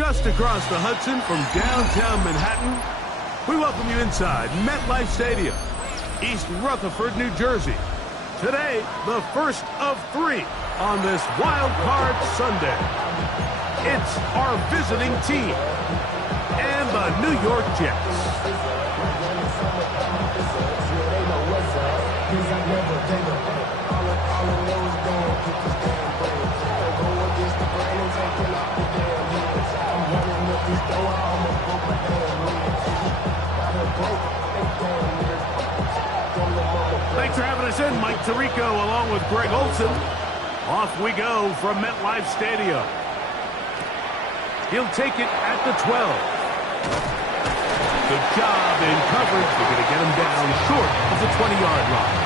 Just across the Hudson from downtown Manhattan, we welcome you inside MetLife Stadium, East Rutherford, New Jersey. Today, the first of 3 on this Wild Card Sunday. It's our visiting team and the New York Jets. Thanks for having us in, Mike Tirico, along with Greg Olson. Off we go from MetLife Stadium. He'll take it at the 12. Good job in coverage. They're going to get him down short of the 20-yard line.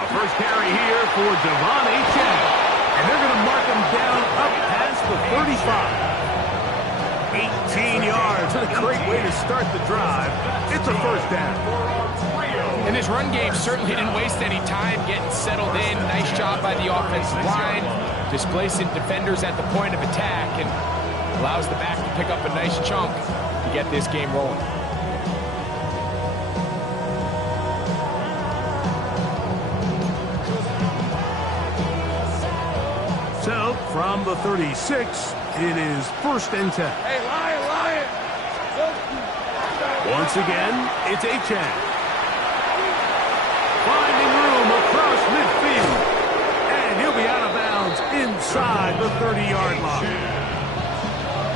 A first carry here for Devon Achane. And they're going to mark him down up past the 35. 18 yards. What a great way to start the drive. It's a first down. And this run game certainly didn't waste any time getting settled in. Nice job by the offensive line, displacing defenders at the point of attack, and allows the back to pick up a nice chunk to get this game rolling. So, from the 36, it is 1st and 10. Hey, Lion! Once again, it's Achane. Finding room across midfield. And he'll be out of bounds inside the 30-yard line.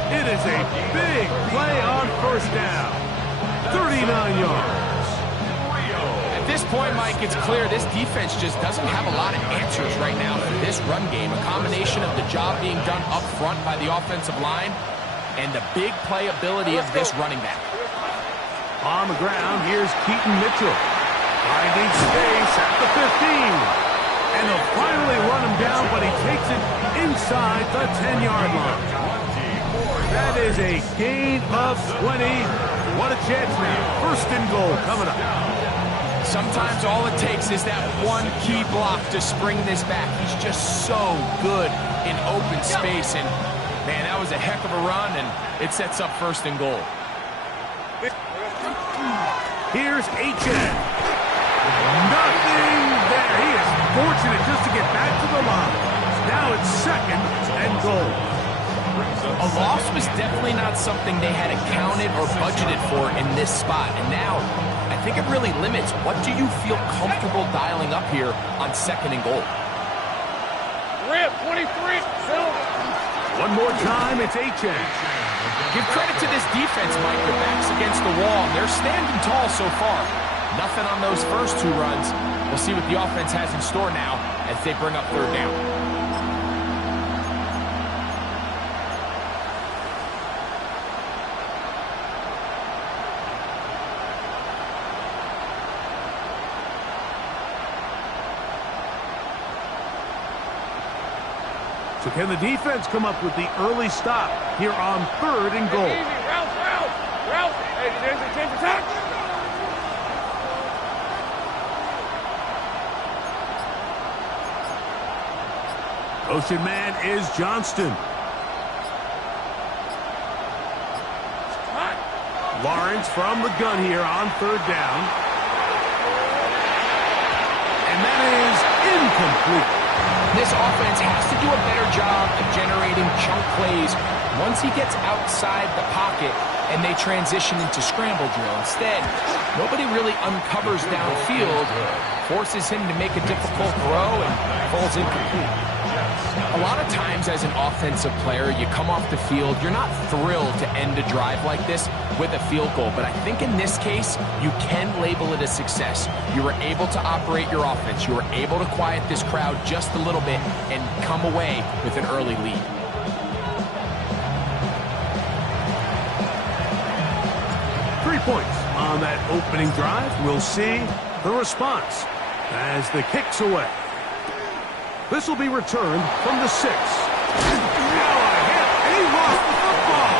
It is a big play on first down. 39 yards. At this point, Mike, it's clear this defense just doesn't have a lot of answers right now for this run game. A combination of the job being done up front by the offensive line and the big playability of this running back. On the ground, here's Keaton Mitchell. Finding space at the 15. And they'll finally run him down, but he takes it inside the 10-yard line. That is a gain of 20. What a chance now. 1st and goal coming up. Sometimes all it takes is that one key block to spring this back. He's just so good in open space. And, man, that was a heck of a run, and it sets up 1st and goal. Here's Achane. Nothing there. He is fortunate just to get back to the line. Now it's 2nd and goal. A loss was definitely not something they had accounted or budgeted for in this spot. And now, I think it really limits what do you feel comfortable dialing up here on 2nd and goal. Rip, 23, One more time, it's Achane. Give credit to this defense, Mike. Their back's against the wall. They're standing tall so far. Nothing on those first 2 runs. We'll see what the offense has in store now as they bring up 3rd down. So can the defense come up with the early stop here on 3rd and goal? Easy, Ralph. Hey, there's a change of touch. Motion man is Johnston. Lawrence from the gun here on 3rd down. And that is incomplete. This offense has to do a better job of generating chunk plays once he gets outside the pocket and they transition into scramble drill. Instead, nobody really uncovers downfield, forces him to make a difficult throw, and falls incomplete. A lot of times as an offensive player, you come off the field, you're not thrilled to end a drive like this with a field goal. But I think in this case, you can label it a success. You were able to operate your offense. You were able to quiet this crowd just a little bit and come away with an early lead. Points on that opening drive. We'll see the response as the kick's away. This will be returned from the 6. Now a hit, and he lost the football.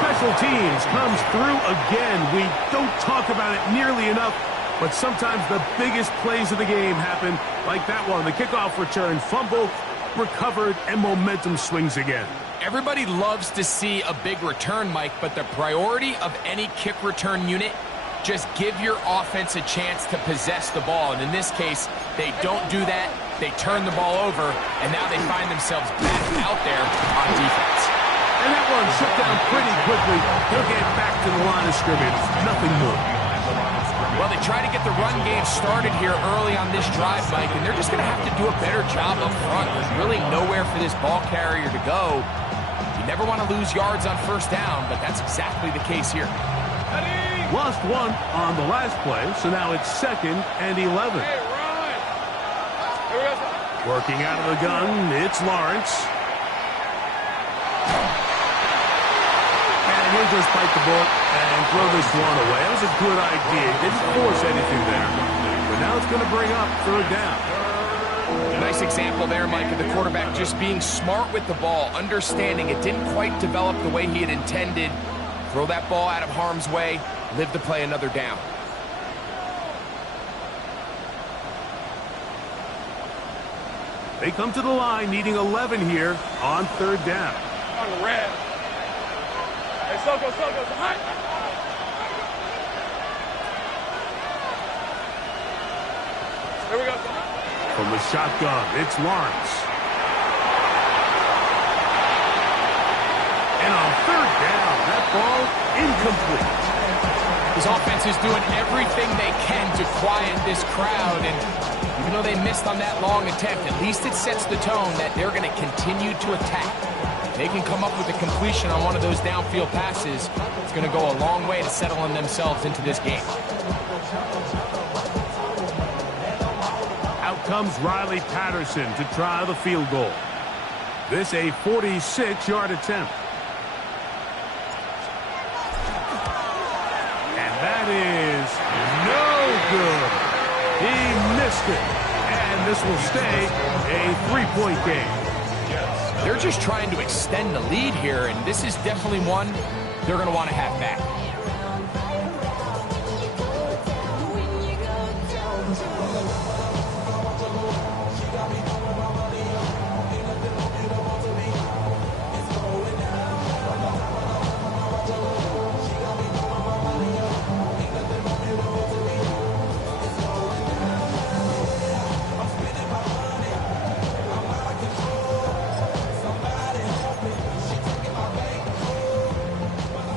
Special teams comes through again. We don't talk about it nearly enough, but sometimes the biggest plays of the game happen like that one. The kickoff return, fumble, recovered, and momentum swings again. Everybody loves to see a big return, Mike, but the priority of any kick return unit, just give your offense a chance to possess the ball. And in this case, they don't do that. They turn the ball over, and now they find themselves back out there on defense. And that one shut down pretty quickly. He'll get back to the line of scrimmage. Nothing more. Well, they try to get the run game started here early on this drive, Mike, and they're just going to have to do a better job up front. There's really nowhere for this ball carrier to go. You never want to lose yards on first down, but that's exactly the case here. Lost one on the last play, so now it's 2nd and 11. Hey, run. Here we go. Working out of the gun, it's Lawrence. And he'll just bite the bullet and throw this one away. That was a good idea. Didn't force anything there. But now it's going to bring up 3rd down. A nice example there, Mike, of the quarterback just being smart with the ball, understanding it didn't quite develop the way he had intended. Throw that ball out of harm's way, live to play another down. They come to the line needing 11 here on 3rd down. On the red. Hey, Soko. Hot. Here we go. From the shotgun, it's Lawrence. And on 3rd down, that ball incomplete. His offense is doing everything they can to quiet this crowd, and even though they missed on that long attempt, at least it sets the tone that they're going to continue to attack. If they can come up with a completion on one of those downfield passes, it's going to go a long way to settling themselves into this game. Out comes Riley Patterson to try the field goal. This a 46-yard attempt. And that is no good. He missed it. And this will stay a 3-point game. They're just trying to extend the lead here, and this is definitely one they're going to want to have back.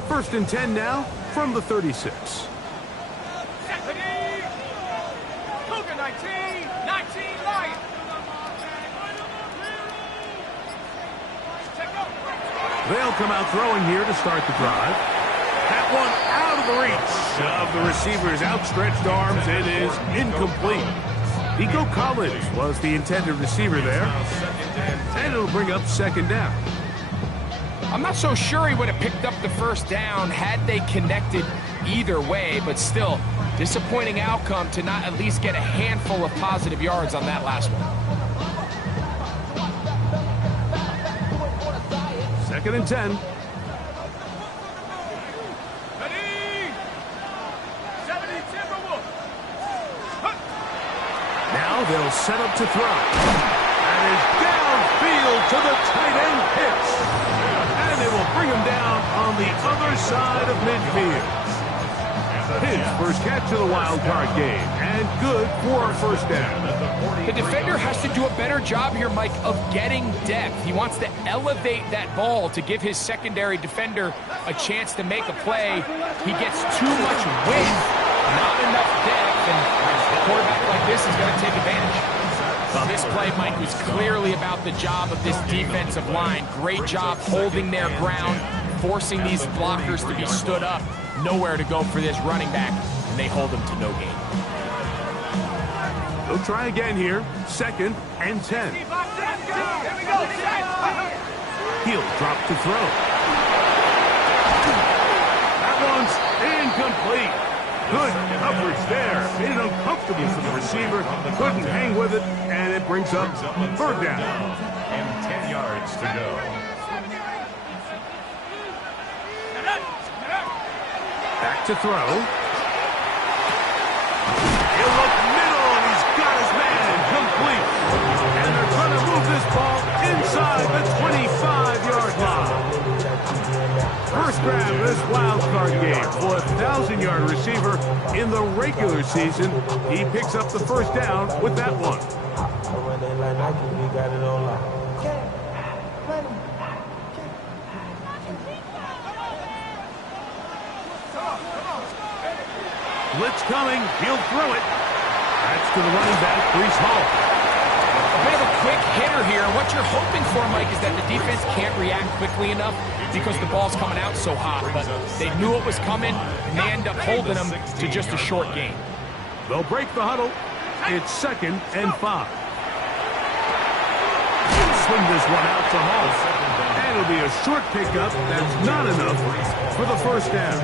First and 10 now from the 36. Cougar 19 Lions. They'll come out throwing here to start the drive. That one out of the reach of the receiver's outstretched arms. It is incomplete. Nico Collins was the intended receiver there. And it'll bring up 2nd down. I'm not so sure he would have picked up the first down had they connected either way, but still, disappointing outcome to not at least get a handful of positive yards on that last one. 2nd and 10. Now they'll set up to throw. And is downfield to the tight end pitch. And they will bring him down on the other side of midfield. His first catch of the wild card game. And good for a first down. The defender has to do a better job here, Mike, of getting depth. He wants to elevate that ball to give his secondary defender a chance to make a play. He gets too much width, not enough depth, and a quarterback like this is going to take advantage. Well, this play, Mike, was clearly about the job of this defensive line. Great job holding their ground, forcing these blockers to be stood up. Nowhere to go for this running back, and they hold him to no gain. They'll try again here. 2nd and 10. He'll drop to throw. That one's incomplete. Good coverage there. Made it uncomfortable for the receiver. Couldn't hang with it, and it brings up 3rd down. And 10 yards to go. Back to throw. He'll look middle, and he's got his man complete. And they're going to move this ball inside the 25-yard line. First grab of this wild card game for a 1,000-yard receiver in the regular season. He picks up the first down with that one. Blitz coming. He'll throw it. That's to the running back, Breece Hall. A bit of a quick hitter here. And what you're hoping for, Mike, is that the defense can't react quickly enough because the ball's coming out so hot. But they knew it was coming, and they end up holding them to just a short gain. They'll break the huddle. It's 2nd and 5. Swing this one out to Hall. And it'll be a short pickup. That's not enough for the first down.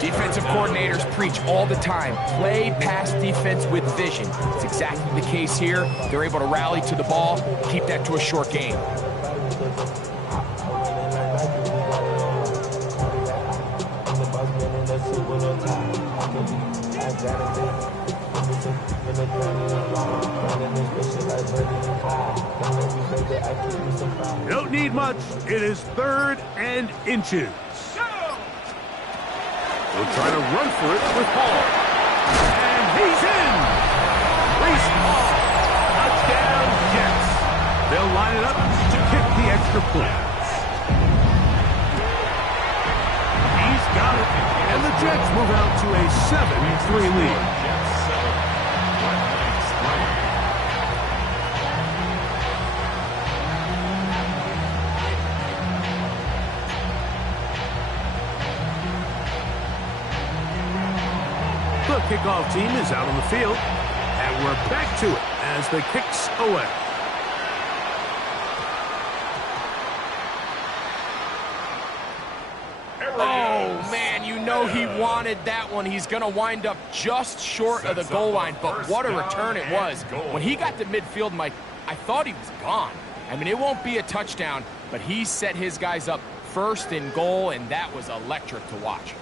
Defensive coordinators preach all the time, play pass defense with vision. It's exactly the case here. They're able to rally to the ball, keep that to a short gain. Don't need much. It is 3rd and inches. They'll try to run for it with Hall. And he's in! Breece Hall. Touchdown, Jets. They'll line it up to kick the extra point. He's got it. And the Jets move out to a 7-3 lead. The kickoff team is out on the field, and we're back to it as the kick's away. Oh, man, you know he wanted that one. He's going to wind up just short of the goal line, but what a return it was. When he got to midfield, Mike, I thought he was gone. I mean, it won't be a touchdown, but he set his guys up 1st and goal, and that was electric to watch.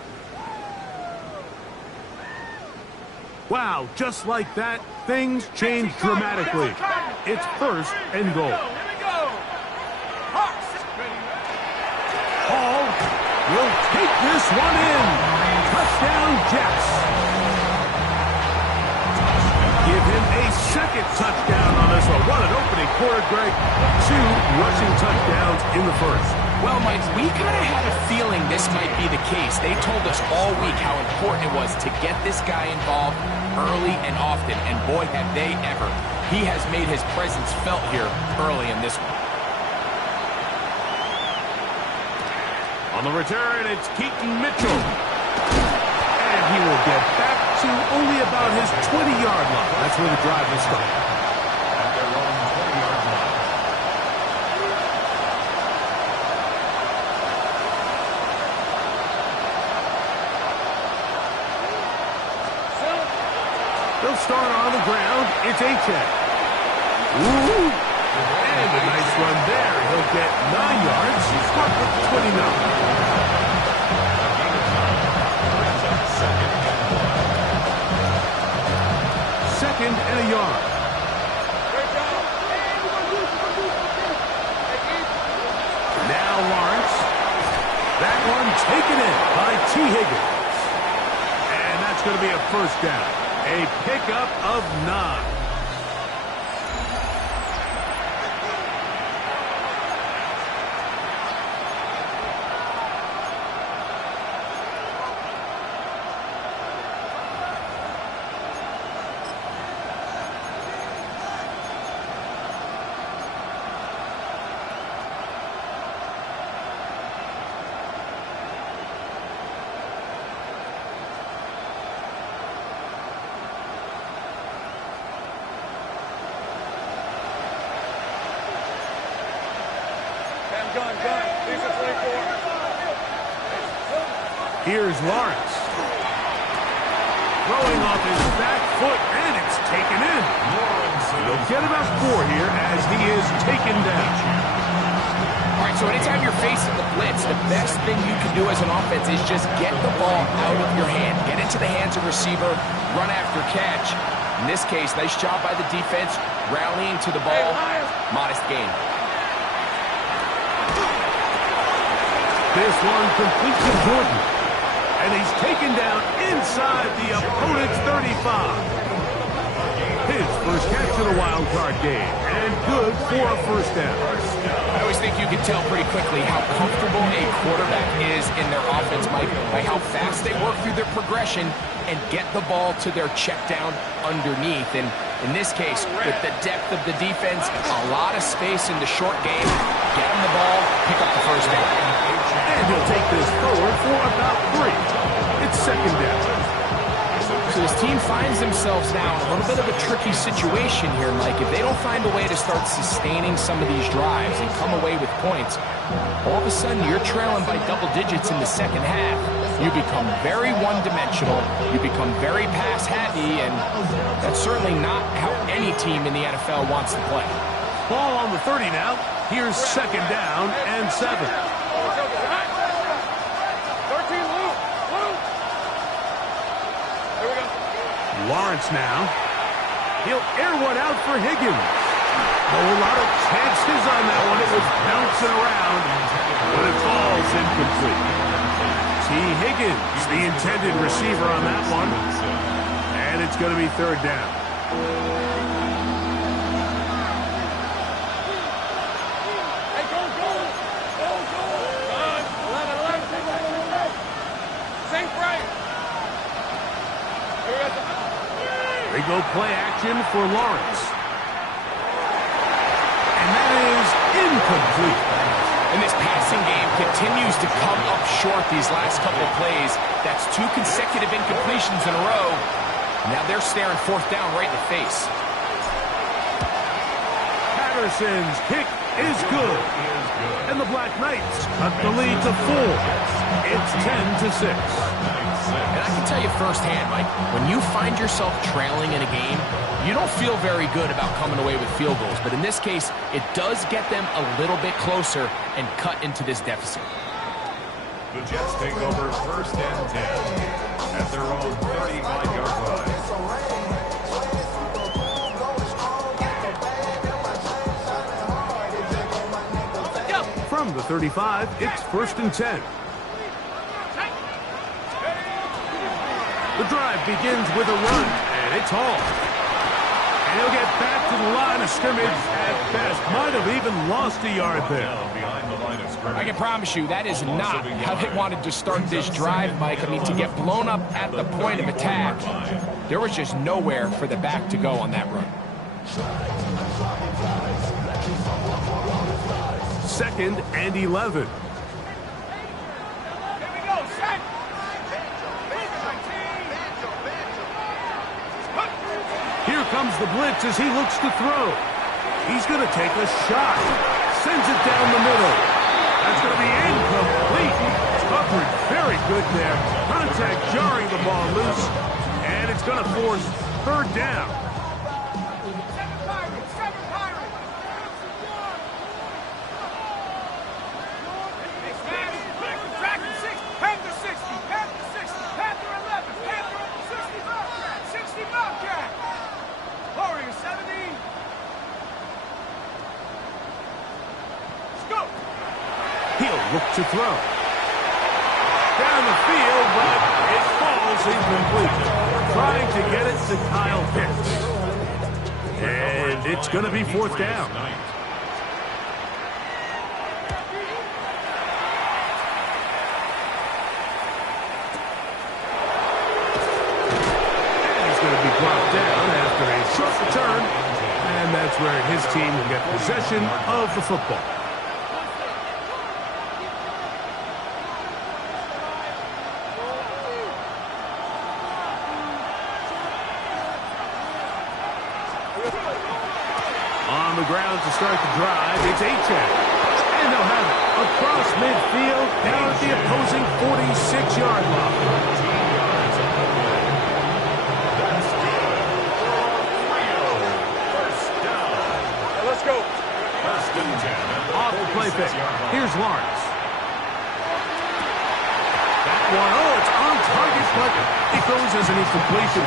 Wow, just like that, things change dramatically. It's 1st and goal. Hall will take this one in. Touchdown, Jets. Give him a 2nd touchdown on this one. What an opening quarter, Greg. 2 rushing touchdowns in the 1st. Well, Mike, we kind of had a feeling this might be the case. They told us all week how important it was to get this guy involved early and often, and boy, have they ever. He has made his presence felt here early in this one. On the return, it's Keaton Mitchell. And he will get back to only about his 20-yard line. That's where the drive will start. They'll start on the ground. It's Achane. Ooh. And a nice run there. He'll get 9 yards. He's got with 29. Second and a yard. Now Lawrence. That one taken in by T. Higgins. And that's going to be a first down. A pickup of 9. Here's Lawrence. Throwing off his back foot, and it's taken in. He'll get about 4 here as he is taken down. All right, so anytime you're facing the blitz, the best thing you can do as an offense is just get the ball out of your hand. Get into the hands of receiver, run after catch. In this case, nice job by the defense, rallying to the ball. Modest gain. This one complete to Jordan. And he's taken down inside the opponent's 35. His first catch of the wild card game, and good for a first down. I always think you can tell pretty quickly how comfortable a quarterback is in their offense, Mike, by how fast they work through their progression and get the ball to their check down underneath. And in this case, with the depth of the defense, a lot of space in the short game, get him the ball, pick up the first down. And he'll take this forward for about 3. It's second down. So this team finds themselves now in a little bit of a tricky situation here, Mike. If they don't find a way to start sustaining some of these drives and come away with points, all of a sudden you're trailing by double digits in the second half. You become very one-dimensional. You become very pass-happy, and that's certainly not how any team in the NFL wants to play. Ball on the 30 now. Here's second down and 7. Lawrence now. He'll air one out for Higgins. A lot of chances on that one. It was bouncing around, but it falls incomplete. T. Higgins, the intended receiver on that one. And it's going to be third down. They go play action for Lawrence. And that is incomplete. And this passing game continues to come up short these last couple of plays. That's 2 consecutive incompletions in a row. Now they're staring fourth down right in the face. Patterson's kick is good. And the Black Knights cut the lead to 4. It's 10-6. And I can tell you firsthand, Mike, when you find yourself trailing in a game, you don't feel very good about coming away with field goals. But in this case, it does get them a little bit closer and cut into this deficit. The Jets take over first and 10 at their own 35-yard line. From the 35, it's first and 10. The drive begins with a run, and it's Hall. And he'll get back to the line of scrimmage at best. Might have even lost a yard there. I can promise you that is not how they wanted to start this drive, Mike. I mean, to get blown up at the point of attack, there was just nowhere for the back to go on that run. Second and 11. Here comes the blitz as he looks to throw. He's going to take a shot. Sends it down the middle. That's going to be incomplete. Coverage very good there. Contact jarring the ball loose. And it's going to force third down. He'll look to throw. Down the field, but it falls incomplete. Trying to get it to Kyle Pitts. And it's going to be fourth down. And he's going to be brought down after a short return. And that's where his team will get possession of the football. On the ground to start the drive, it's Achane. And they'll have it across midfield, down at the opposing 46-yard line. Let's go. Off the play fake. Here's Lawrence. That one, oh, it's on target, but it goes as an incompletion.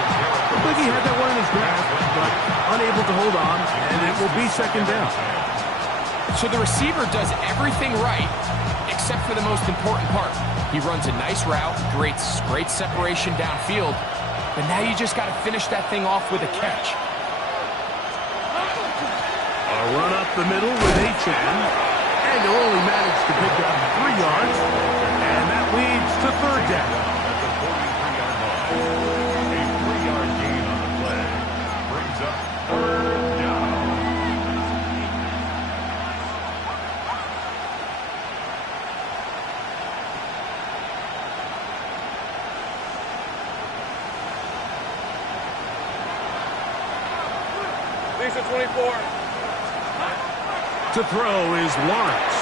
Looked like he had that one in his grasp, but unable to hold on, and it will be second down. So the receiver does everything right, except for the most important part. He runs a nice route, creates great separation downfield, but now you just got to finish that thing off with a catch. A run up the middle with Achane, and he'll only manage to pick up 3 yards, and that leads to third down. At the 43-yard line, a 3-yard gain on the play brings up third down. Lisa 24. To throw is Lawrence.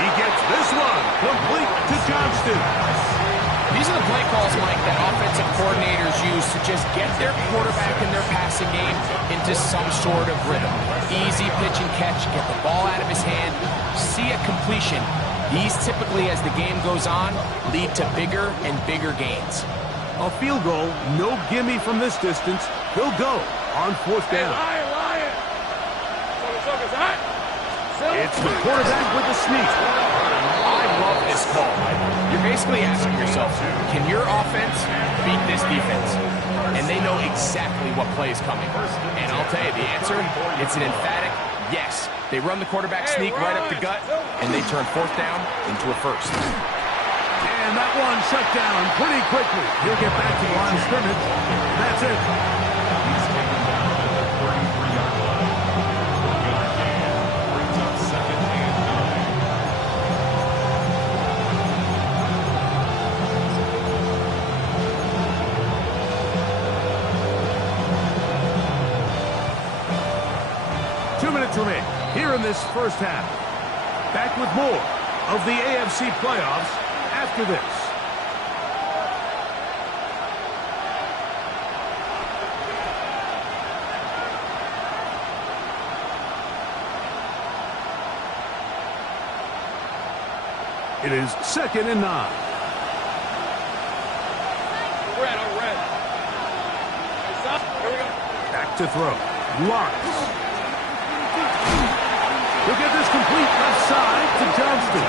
He gets this one complete to Johnston. These are the play calls, Mike, that offensive coordinators use to just get their quarterback in their passing game into some sort of rhythm. Easy pitch and catch, get the ball out of his hand, see a completion. These typically, as the game goes on, lead to bigger and bigger gains. A field goal, no gimme from this distance. They'll go on fourth down. Lion. Focus, hot. It's the quarterback with the sneak. I love this call. You're basically asking yourself, can your offense beat this defense? And they know exactly what play is coming. And I'll tell you the answer, it's an emphatic yes. They run the quarterback sneak right up the gut, and they turn fourth down into a first. And that one shut down pretty quickly. He'll get back to the line of scrimmage. That's it. He's taken down at the 33-yard line. Good gain brings up second and 2 minutes remain here in this first half. Back with more of the AFC playoffs after this. It is 2nd and 9. Red. Here we go. Back to throw. Lawrence. He'll get this complete left side to Johnston.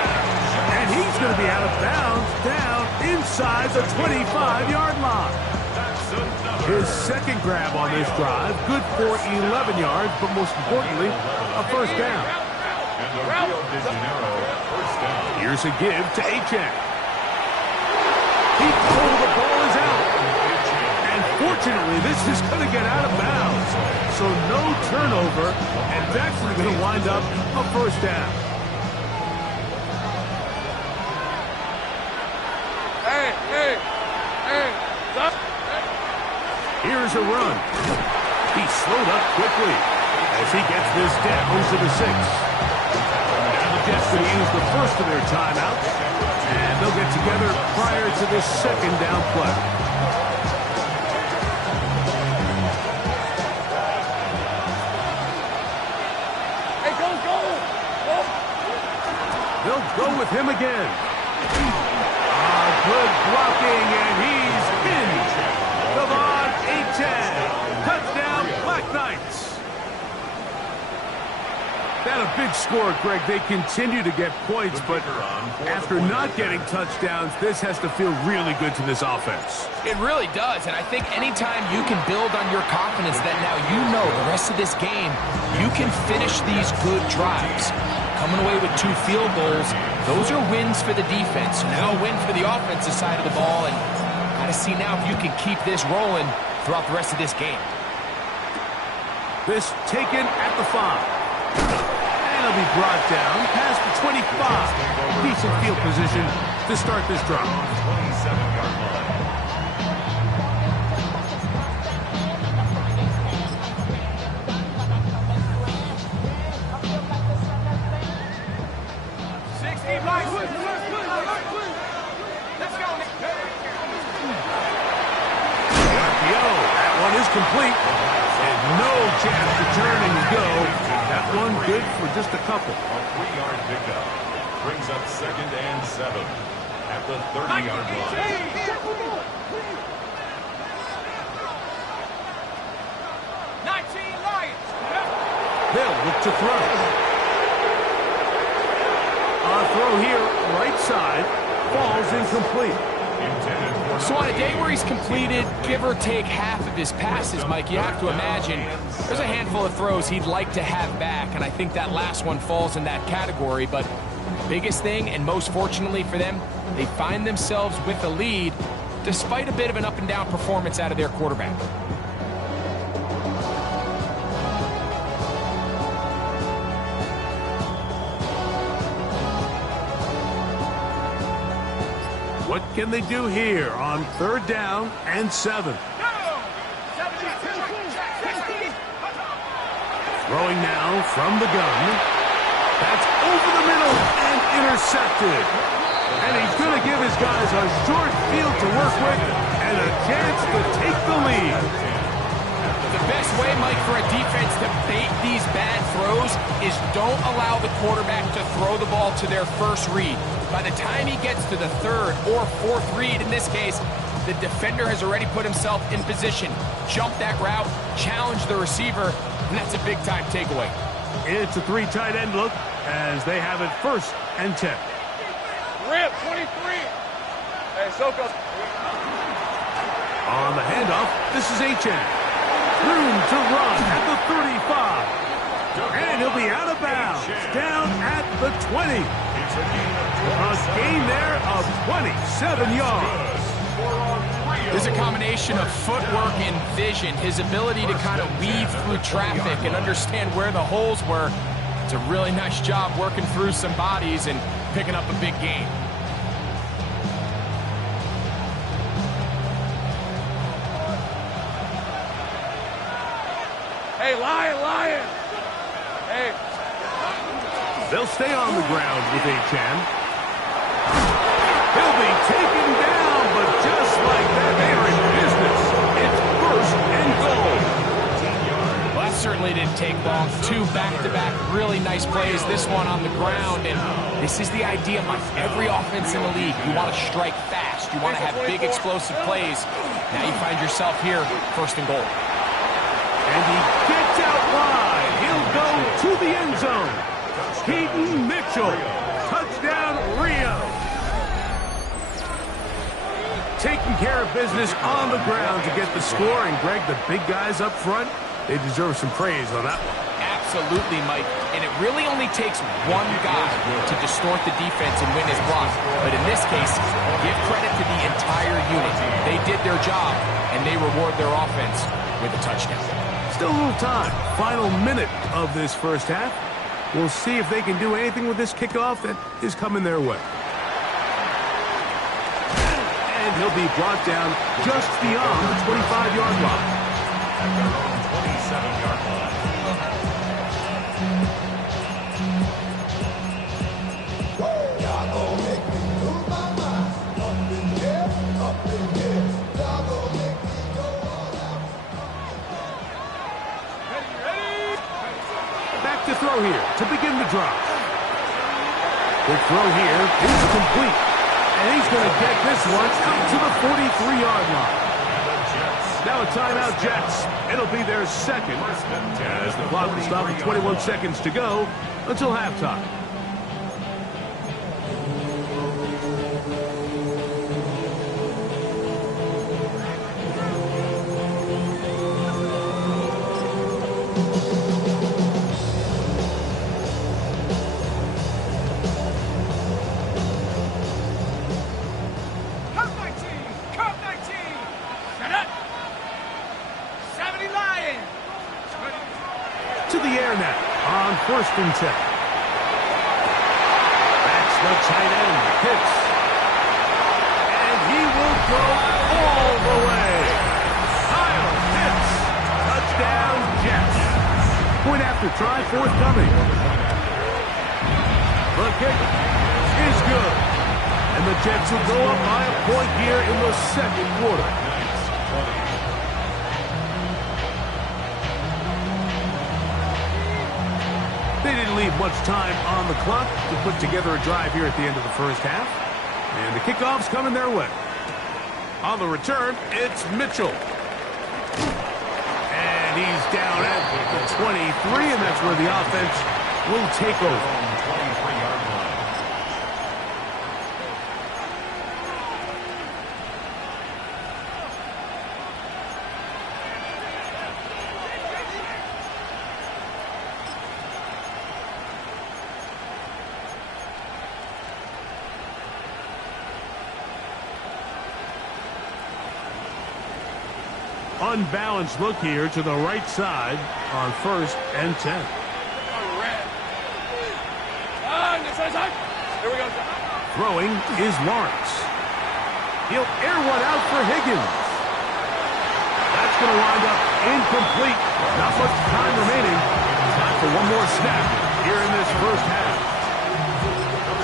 And he's going to be out of bounds down inside the 25-yard line. His second grab on this drive, good for 11 yards, but most importantly, a first down. And the Rio de Janeiro first down. Here's a give to Achane. The ball is out. And fortunately, this is going to get out of bounds. So no turnover, and it's actually going to wind up a first down. Hey. Stop. Here's a run. He slowed up quickly as he gets this down to the 6. Now the Jets going to use the first of their timeouts, and they'll get together prior to this second down play. Hey, go. They'll go with him again. Good blocking, and he's in. Devon Achane. Touchdown, Black Knights. That a big score, Greg. They continue to get points, but after not getting touchdowns, this has to feel really good to this offense. It really does, and I think anytime you can build on your confidence that now you know the rest of this game, you can finish these good drives. Coming away with 2 field goals, those are wins for the defense. Now a win for the offensive side of the ball, and got to see now if you can keep this rolling throughout the rest of this game. This taken at the 5. And it'll be brought down past the 25. Decent field position to start this drive. 27-yard line. one is complete. And no chance to turn and go. That one good for just a couple. A 3-yard pickup brings up 2nd and 7 at the 30-yard line. 19 Lions. They'll look to throw. A throw here, right side, falls incomplete. So on a day where he's completed, give or take half of his passes, Mike, you have to imagine there's a handful of throws he'd like to have back, and I think that last one falls in that category. But biggest thing, and most fortunately for them, they find themselves with the lead despite a bit of an up-and-down performance out of their quarterback. What can they do here on 3rd down and 7? Throwing now from the gun. That's over the middle and intercepted. And he's going to give his guys a short field to work with and a chance to take the lead. The best way, Mike, for a defense to bait these bad throws is don't allow the quarterback to throw the ball to their first read. By the time he gets to the 3rd or 4th read, in this case, the defender has already put himself in position, jump that route, challenge the receiver, and that's a big-time takeaway. It's a 3 tight end look as they have it 1st and 10. Rip, 23. Hey, Soko. On the handoff, this is Achane. Room to run at the 35. And he'll be out of bounds, down at the 20. A gain there of 27 yards. There's a combination of footwork and vision, his ability to kind of weave through traffic and understand where the holes were. It's a really nice job working through some bodies and picking up a big gain. Hey, Lion. Hey. They'll stay on the ground with Achane. He'll be taken down, but just like that, they are in business. It's 1st and goal. Well, that certainly didn't take long. 2 back-to-back really nice plays. This one on the ground, and this is the idea, Mike. Every offense in the league, you want to strike fast. You want to have big, explosive plays. Now you find yourself here, 1st and goal. And he gets out wide. He'll go to the end zone. Keaton Mitchell. Touchdown, Rio. Taking care of business on the ground to get the score. And, Greg, the big guys up front, they deserve some praise on that one. Absolutely, Mike. And it really only takes one guy to distort the defense and win his block. But in this case, give credit to the entire unit. They did their job, and they reward their offense with a touchdown. Still a little time. Final minute of this 1st half. We'll see if they can do anything with this kickoff that is coming their way. And he'll be brought down just beyond the 25-yard line. At their own 27-yard line. Back to throw here to begin the drive. The throw here is complete. And he's going to get this one out to the 43-yard line. Now a timeout, Jets. It'll be their 2nd as the clock will stop with 21 seconds to go until halftime. To the air now on 1st and 10. That's the tight end, Pitts. And he will go all the way. Kyle Pitts. Touchdown, Jets. Point after try forthcoming. The kick is good. And the Jets will go up by a point here in the 2nd quarter. leave much time on the clock to put together a drive here at the end of the first half. And the kickoff's coming their way. On the return, it's Mitchell. And he's down at the 23, and that's where the offense will take over. Unbalanced look here to the right side on 1st and 10. Here we go. Throwing is Lawrence. He'll air one out for Higgins. That's going to wind up incomplete. Not much time remaining. Time for one more snap here in this first half.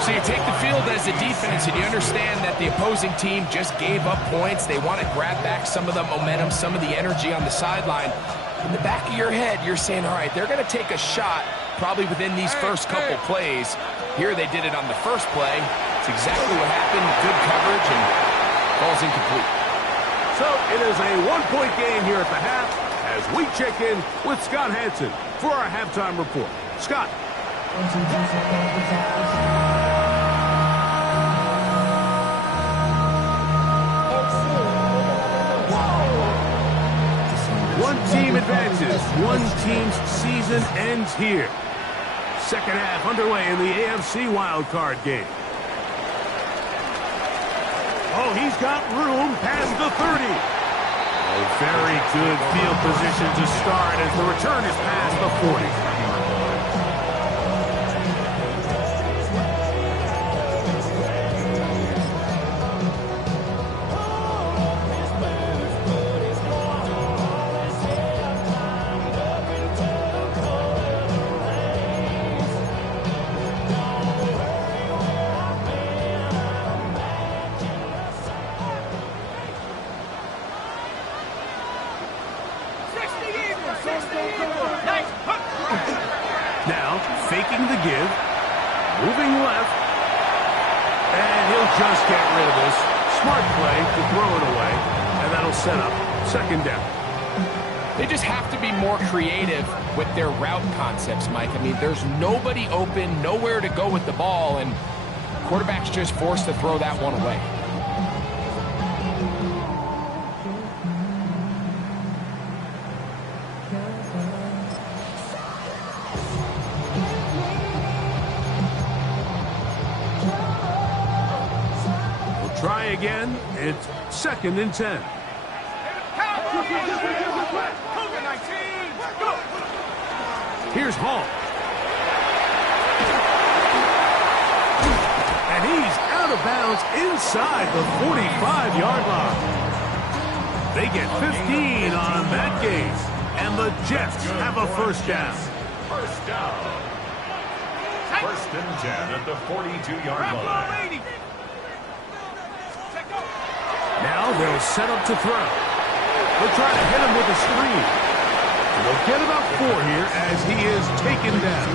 So you take the field as a defense and you understand that the opposing team just gave up points. They want to grab back some of the momentum, some of the energy on the sideline. In the back of your head, you're saying, all right, they're going to take a shot probably within these first couple plays. Here they did it on the first play. It's exactly what happened. Good coverage and falls incomplete. So it is a one-point game here at the half as we check in with Scott Hanson for our halftime report. Scott. One team advances. One team's season ends here. Second half underway in the AFC wildcard game. Oh, he's got room past the 30. A very good field position to start as the return is past the 40. Now, faking the give, moving left, and he'll just get rid of this. Smart play to throw it away, and that'll set up second down. They just have to be more creative with their route concepts, Mike. I mean, there's nobody open, nowhere to go with the ball, and quarterback's just forced to throw that one away. Try again. It's 2nd and 10. Here's Hall. And he's out of bounds inside the 45-yard line. They get 15 on that game. And the Jets have a first down. First down. 1st and 10 at the 42-yard line. Now they'll set up to throw. They'll try to hit him with a screen. They'll get about 4 here as he is taken down.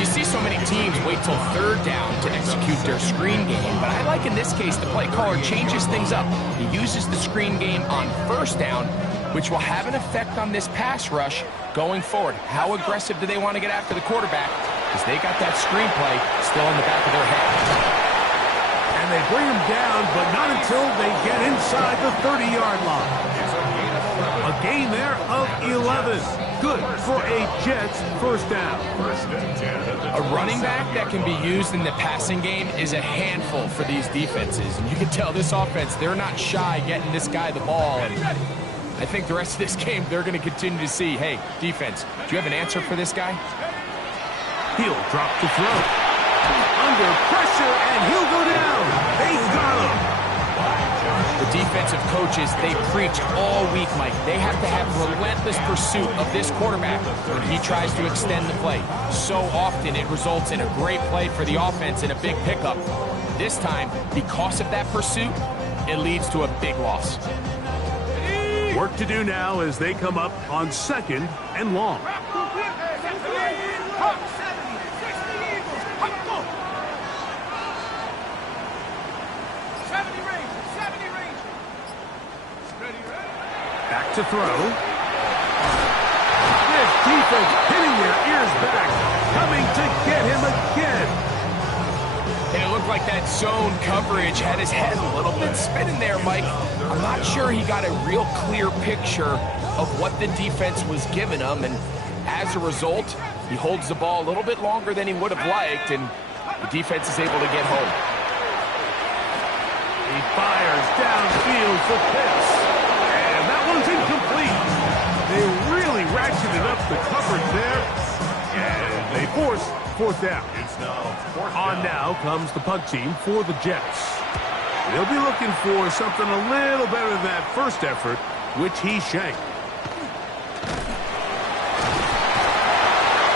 You see so many teams wait till 3rd down to execute their screen game, but I like in this case the play caller changes things up. He uses the screen game on 1st down, which will have an effect on this pass rush going forward. How aggressive do they want to get after the quarterback? Because they got that screen play still in the back of their head. And they bring him down, but not until they get inside the 30-yard line. A gain there of 11. Good for a Jets first down. A running back that can be used in the passing game is a handful for these defenses. And you can tell this offense, they're not shy getting this guy the ball. And I think the rest of this game, they're going to continue to see, hey, defense, do you have an answer for this guy? He'll drop to throw. Under pressure, and he'll go down. They got him. The defensive coaches, they preach all week, Mike. They have to have relentless pursuit of this quarterback when he tries to extend the play. So often it results in a great play for the offense and a big pickup. This time, because of that pursuit, it leads to a big loss. Work to do now as they come up on 2nd and long. Back to throw. This defense hitting their ears back, coming to get him again. And it looked like that zone coverage had his head a little bit spinning there, Mike. I'm not sure he got a real clear picture of what the defense was giving him, and as a result, he holds the ball a little bit longer than he would have liked, and the defense is able to get home. He fires downfield for Pitts, and that one's incomplete. They really ratcheted up the coverage there, and they force fourth down. It's now fourth On down. now comes the punt team for the Jets. They'll be looking for something a little better than that first effort, which he shanked.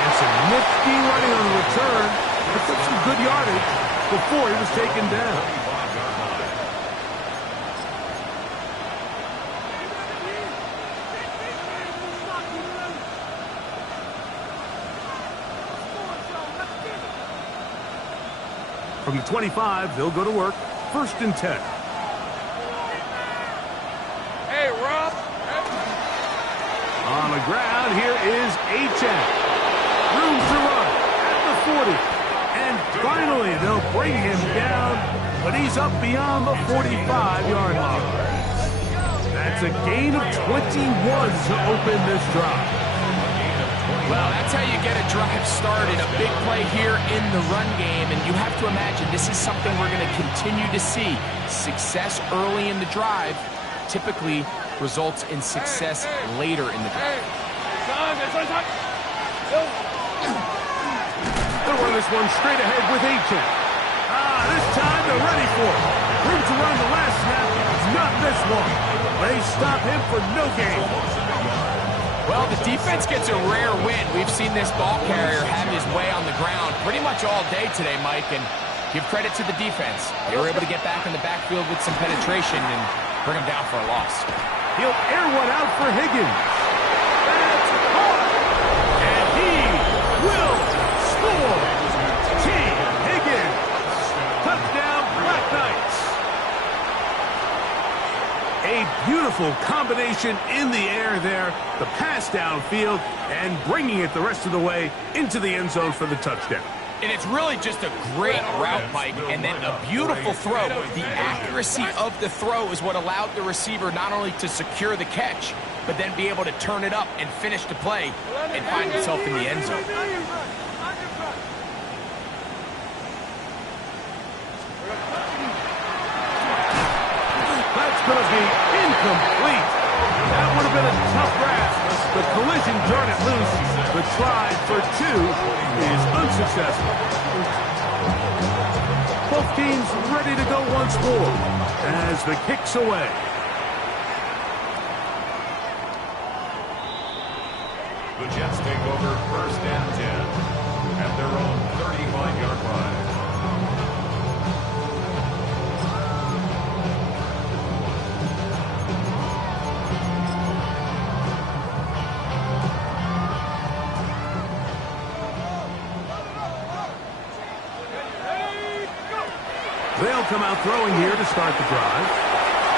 And some nifty running on the return. Picked up some good yardage before he was taken down. 35-yard line. From the 25, they'll go to work. 1st and 10. Hey, Rob. On the ground, here is Achane. Room to run at the 40. And finally, they'll bring him down, but he's up beyond the 45-yard line. That's a gain of 21 to open this drive. Well, that's how you get a drive started, a big play here in the run game, and you have to imagine this is something we're going to continue to see. Success early in the drive typically results in success later in the drive. They'll run this one straight ahead with Achane. This time they're ready for it. Room to run the last snap, not this one. They stop him for no gain. Well, the defense gets a rare win. We've seen this ball carrier have his way on the ground pretty much all day today, Mike, and give credit to the defense. They were able to get back in the backfield with some penetration and bring him down for a loss. He'll air one out for Higgins. That's caught. And he will score. T. Higgins. Touchdown, Black Knights. A beautiful combination in the air there. The pass downfield and bringing it the rest of the way into the end zone for the touchdown. And it's really just a great route, Mike, and then a beautiful throw. The accuracy of the throw is what allowed the receiver not only to secure the catch, but then be able to turn it up and finish the play and find himself in the end zone. That's going to be incomplete. That would have been a tough grasp. The collision turned it loose. The try for 2 is unsuccessful. Both teams ready to go once more as the kick's away. The Jets take over 1st and 10 at their own 35-yard line. They'll come out throwing here to start the drive.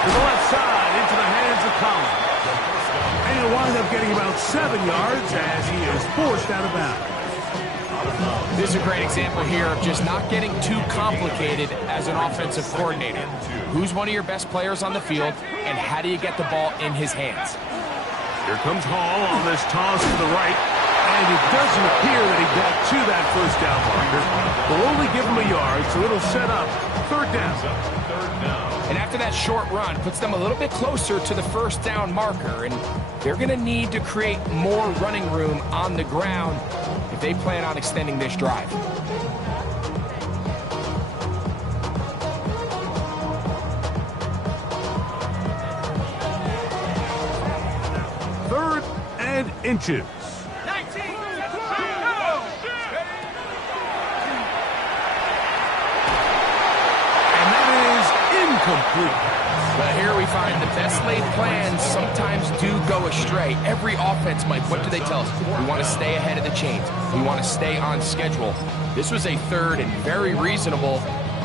To the left side, into the hands of Collins. And he'll wind up getting about 7 yards as he is forced out of bounds. This is a great example here of just not getting too complicated as an offensive coordinator. Who's one of your best players on the field, and how do you get the ball in his hands? Here comes Hall on this toss to the right. And it doesn't appear that he got to that first down marker. They'll only give him a yard, so it'll set up 3rd down. And after that short run, puts them a little bit closer to the first down marker, and they're going to need to create more running room on the ground if they plan on extending this drive. Third and inches. Complete. But here we find the best well-laid plans sometimes do go astray. Every offense, Mike, what do they tell us? We want to stay ahead of the chains. We want to stay on schedule. This was a third and very reasonable,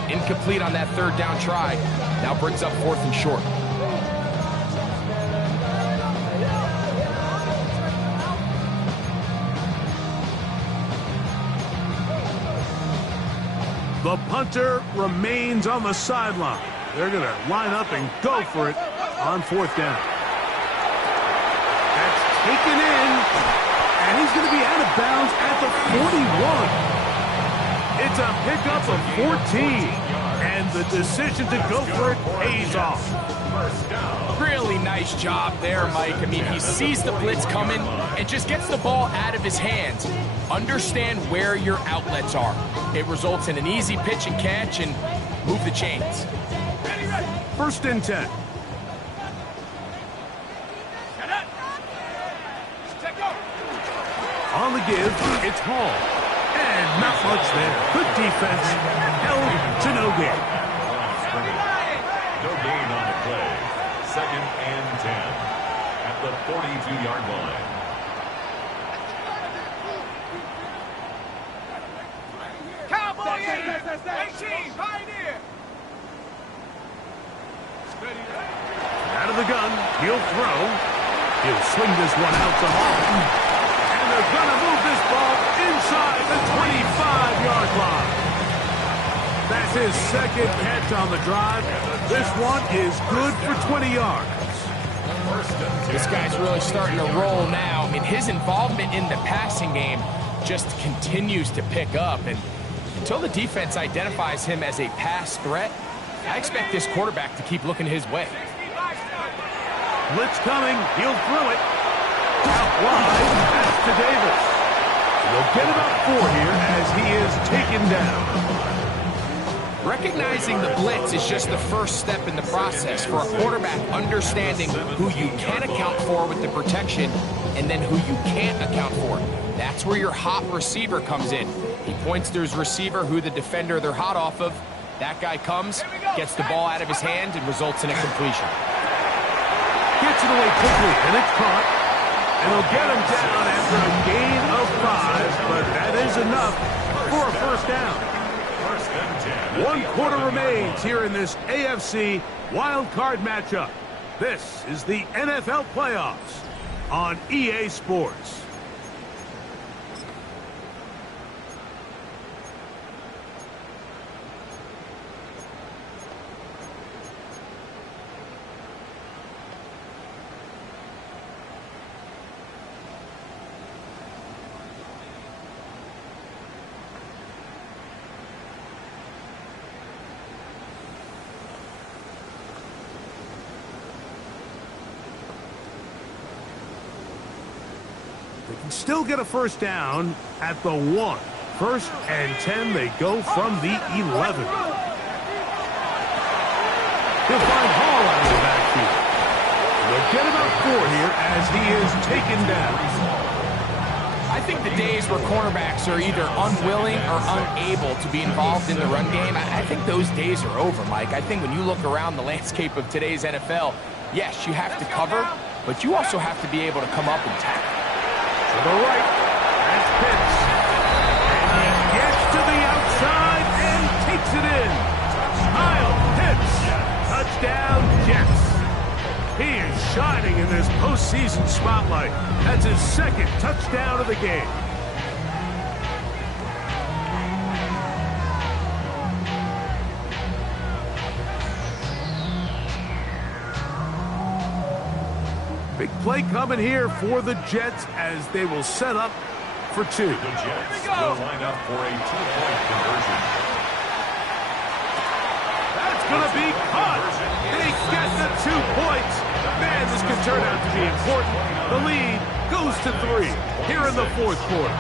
incomplete on that third down try. Now brings up 4th and short. The punter remains on the sideline. They're going to line up and go for it on 4th down. That's taken in, and he's going to be out of bounds at the 41. It's a pickup of 14, and the decision to go for it pays off. Really nice job there, Mike. I mean, he sees the blitz coming and just gets the ball out of his hands. Understand where your outlets are. It results in an easy pitch and catch and move the chains. 1st and 10. On the give, it's Hall. And not much there. Good defense. Held to no gain. No gain on the play. 2nd and 10 at the 42-yard line. Cowboy 18, Pioneer. Out of the gun, he'll throw. He'll swing this one out to Hall. And they're going to move this ball inside the 25-yard line. That's his 2nd catch on the drive. This one is good for 20 yards. This guy's really starting to roll now. I mean, his involvement in the passing game just continues to pick up. And until the defense identifies him as a pass threat, I expect this quarterback to keep looking his way. Blitz coming. He'll throw it. Out wide. That's to Davis. He'll get about 4 here as he is taken down. Recognizing the blitz is just the first step in the process for a quarterback understanding who you can account for with the protection and then who you can't account for. That's where your hot receiver comes in. He points to his receiver who the defender they're hot off of. That guy comes, gets the ball out of his hand, and results in a completion. Gets it away quickly, and it's caught. And they'll get him down after a gain of 5, but that is enough for a 1st down. 1 quarter remains here in this AFC wild card matchup. This is the NFL playoffs on EA Sports. They can still get a 1st down at the 1. 1st and 10, they go from the 11. He'll find Hall out of the backfield. They'll get about 4 here as he is taken down. I think the days where cornerbacks are either unwilling or unable to be involved in the run game, I think those days are over, Mike. I think when you look around the landscape of today's NFL, yes, you have to cover, but you also have to be able to come up and tackle. To the right, that's Pitts. And he gets to the outside and takes it in. Kyle Pitts, touchdown Jets. He is shining in this postseason spotlight. That's his 2nd touchdown of the game. Big play coming here for the Jets as they will set up for 2. The Jets will line up for a 2-point conversion. That's going to be caught. They get the 2 points. Man, this could turn out to be important. The lead goes to 3 here in the 4th quarter.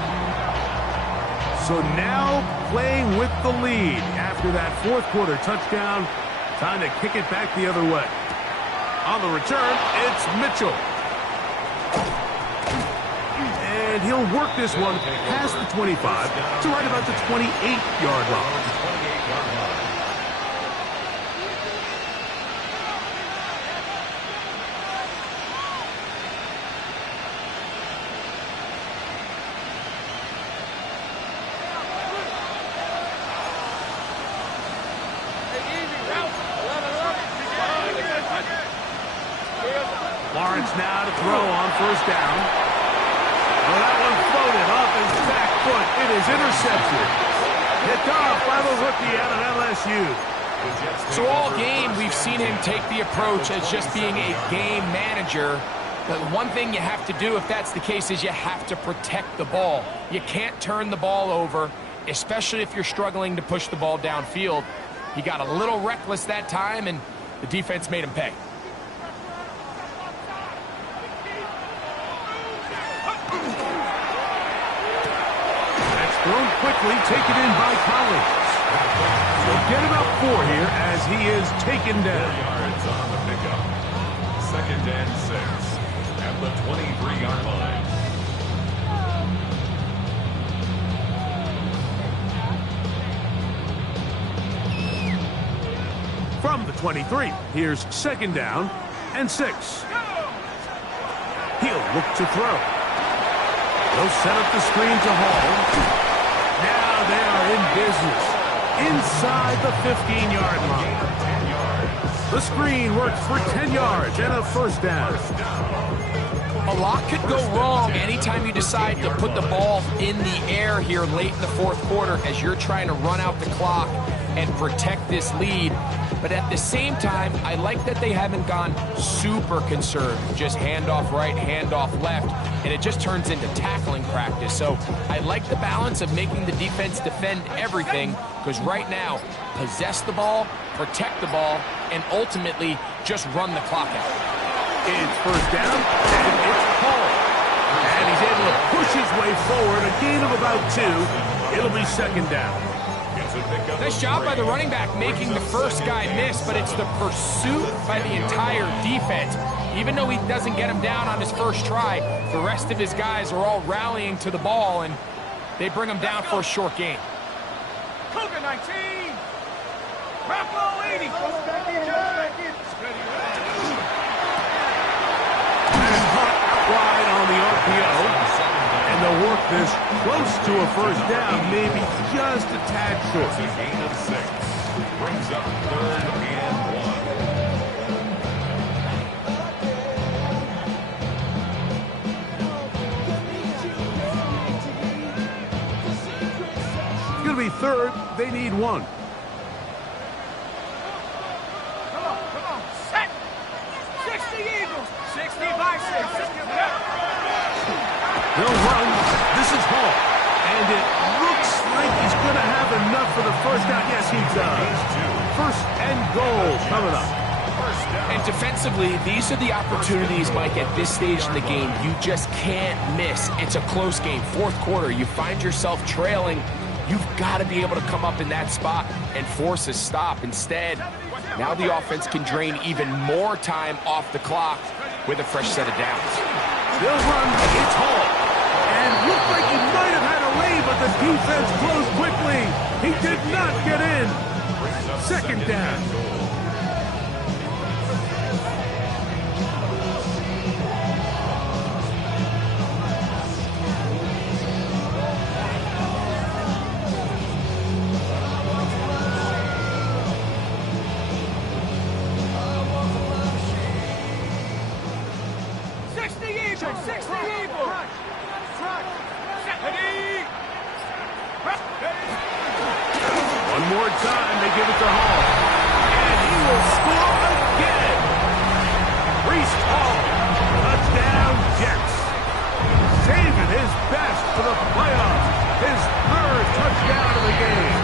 So now playing with the lead after that 4th quarter touchdown. Time to kick it back the other way. On the return, it's Mitchell. And he'll work this one past the 25 to right about the 28-yard line. Lawrence now to throw on first down. Well, that one floated off his back foot. It is intercepted. Picked off by the rookie out of LSU. So all game, we've seen him take the approach as just being a game manager. But one thing you have to do if that's the case is you have to protect the ball. You can't turn the ball over, especially if you're struggling to push the ball downfield. He got a little reckless that time, and the defense made him pay. That's thrown quickly, taken in by Collins. So get about 4 here as he is taken down. 4 yards on the pickup. 2nd and 6 at the 23-yard line. From the 23, here's 2nd down and 6. He'll look to throw. They'll set up the screen to Hall. Now they are in business inside the 15-yard line. The screen works for 10 yards and a first down. A lot could go wrong anytime you decide to put the ball in the air here late in the 4th quarter as you're trying to run out the clock and protect this lead. But at the same time, I like that they haven't gone super conservative. Just handoff right, handoff left, and it just turns into tackling practice. So I like the balance of making the defense defend everything, because right now, possess the ball, protect the ball, and ultimately just run the clock out. It's first down, and it's Hall. And he's able to push his way forward, a gain of about 2. It'll be 2nd down. Nice job by the running back making the first guy miss, but it's the pursuit by the entire defense. Even though he doesn't get him down on his first try, the rest of his guys are all rallying to the ball, and they bring him down for a short gain. Cougar 19. Bravo 80. Back in. And caught out wide on the RPO. And they'll work this close to a first down, maybe just a tad short. A gain of 6. Brings up 3rd and 1. It's going to be 3rd. They need 1. Come on. Set. 60 Eagles. 60 by 6. He'll run. This is Hall. And it looks like he's going to have enough for the first down. Yes, he does. 1st and goal coming up. And defensively, these are the opportunities, Mike, at this stage in the game. You just can't miss. It's a close game. 4th quarter, you find yourself trailing. You've got to be able to come up in that spot and force a stop. Instead, now the offense can drain even more time off the clock with a fresh set of downs. They'll run. It's Hall. And looked like he might have had a lead, but the defense closed quickly. He did not get in. 2nd down. One more time, they give it to Hall. And he will score again. Breece Hall, touchdown Jets. Saving his best for the playoffs. His 3rd touchdown of the game.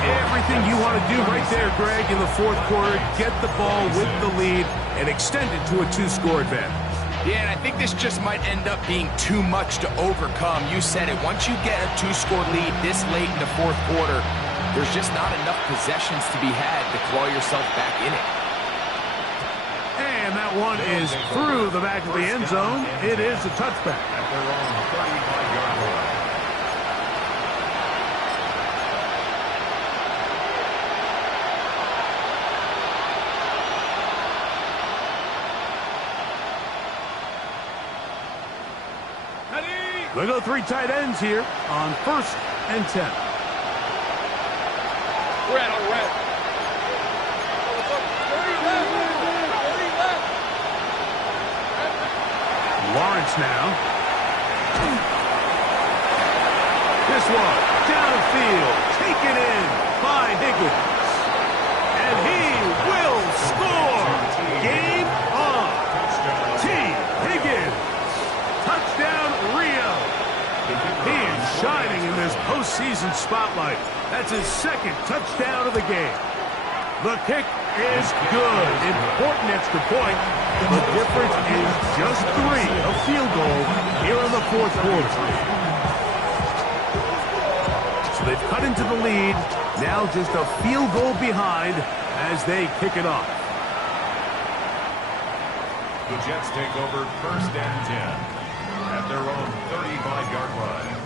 Everything you want to do right there, Greg, in the 4th quarter. Get the ball with the lead and extend it to a 2-score advantage. Yeah, and I think this just might end up being too much to overcome. You said it. Once you get a 2-score lead this late in the 4th quarter, there's just not enough possessions to be had to claw yourself back in it. And that one is through the back of the end zone. It is a touchback. At their own 35-yard line. They go 3 tight ends here on 1st and 10. Red. Lawrence now. This one, downfield, taken in by Higgins. And he will score. Game on. T. Higgins. Touchdown, Rio. He is shining in this postseason spotlight. That's his second touchdown of the game. The kick is good. Important extra point. The difference is just 3, a field goal here in the fourth quarter. So they've cut into the lead. Now just a field goal behind as they kick it off. The Jets take over first and 10 at their own 35-yard line.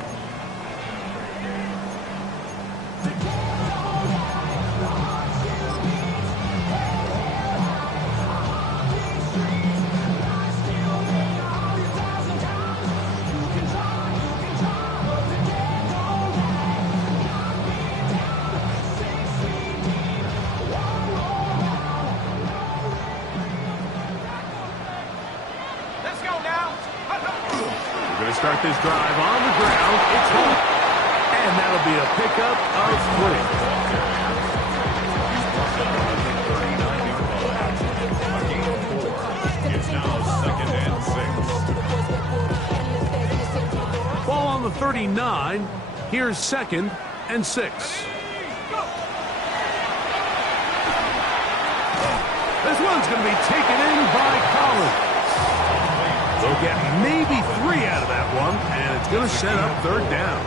Start this drive on the ground. It's home. And that'll be a pickup of 3. It's now second and 6. Ball on the 39. Here's second and 6. This one's going to be taken in by Collins. They'll get maybe 3 out of that one, and it's going to set up third down.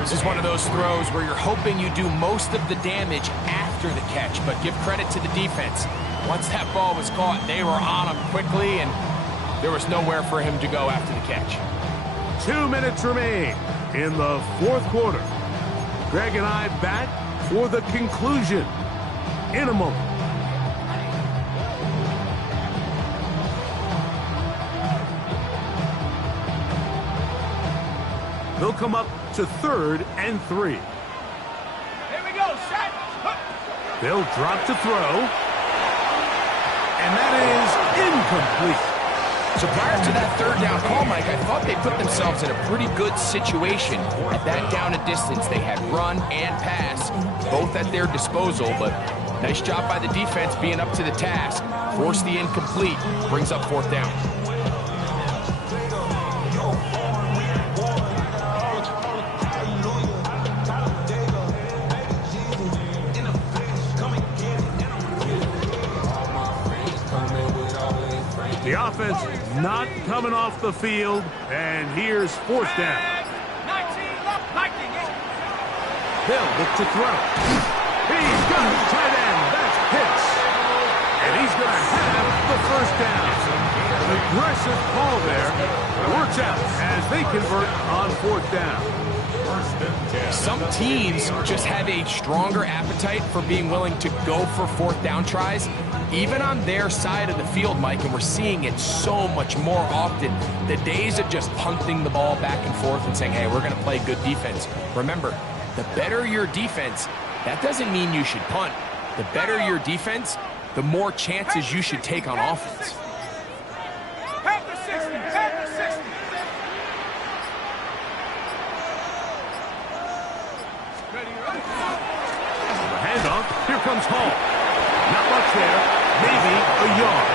This is one of those throws where you're hoping you do most of the damage after the catch, but give credit to the defense. Once that ball was caught, they were on him quickly, and there was nowhere for him to go after the catch. 2 minutes remain in the fourth quarter. Greg and I back for the conclusion in a moment. They'll come up to third and 3. Here we go, set. They'll drop to throw. And that is incomplete. So prior to that third down call, Mike, I thought they put themselves in a pretty good situation. At that down and distance, they had run and pass, both at their disposal, but nice job by the defense being up to the task. Force the incomplete, brings up fourth down. The offense not coming off the field, and here's fourth down. They'll look to throw. He's got his tight end. That's Pitts. And he's going to have the first down. An aggressive call there. Works out as they convert on fourth down. Some teams just have a stronger appetite for being willing to go for fourth down tries, even on their side of the field, Mike, and we're seeing it so much more often. The days of just punting the ball back and forth and saying, hey, we're going to play good defense. Remember, the better your defense, that doesn't mean you should punt. The better your defense, the more chances you should take on offense. Here comes Hall. Not much there. Maybe a yard.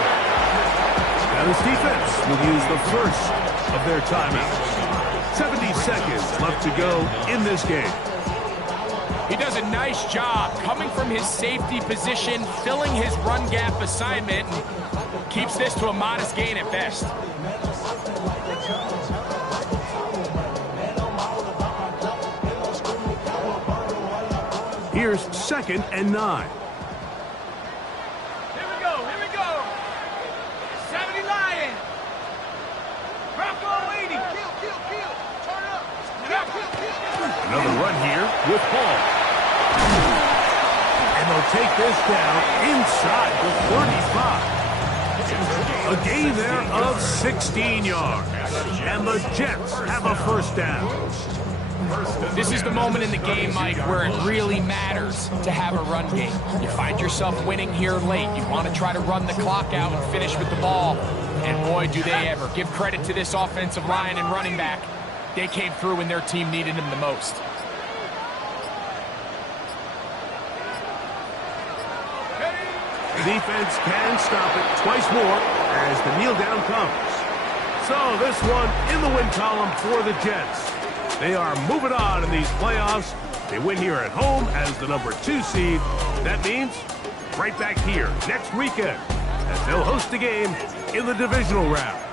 Now this defense will use the first of their timeouts. 70 seconds left to go in this game. He does a nice job coming from his safety position, filling his run gap assignment, and keeps this to a modest gain at best. Here's second and 9. Here we go, 70 Lion. Bronco 80. Kill. Turn up. Another run here with Hall. And they'll take this down inside the 35. A gain there of 16 yards. And the Jets have a first down. This is the moment in the game, Mike, where it really matters to have a run game. You find yourself winning here late. You want to try to run the clock out and finish with the ball. And boy, do they ever. Give credit to this offensive line and running back. They came through when their team needed them the most. Defense can stop it twice more as the kneel down comes. So this one in the win column for the Jets. They are moving on in these playoffs. They win here at home as the number 2 seed. That means right back here next weekend as they'll host a game in the divisional round.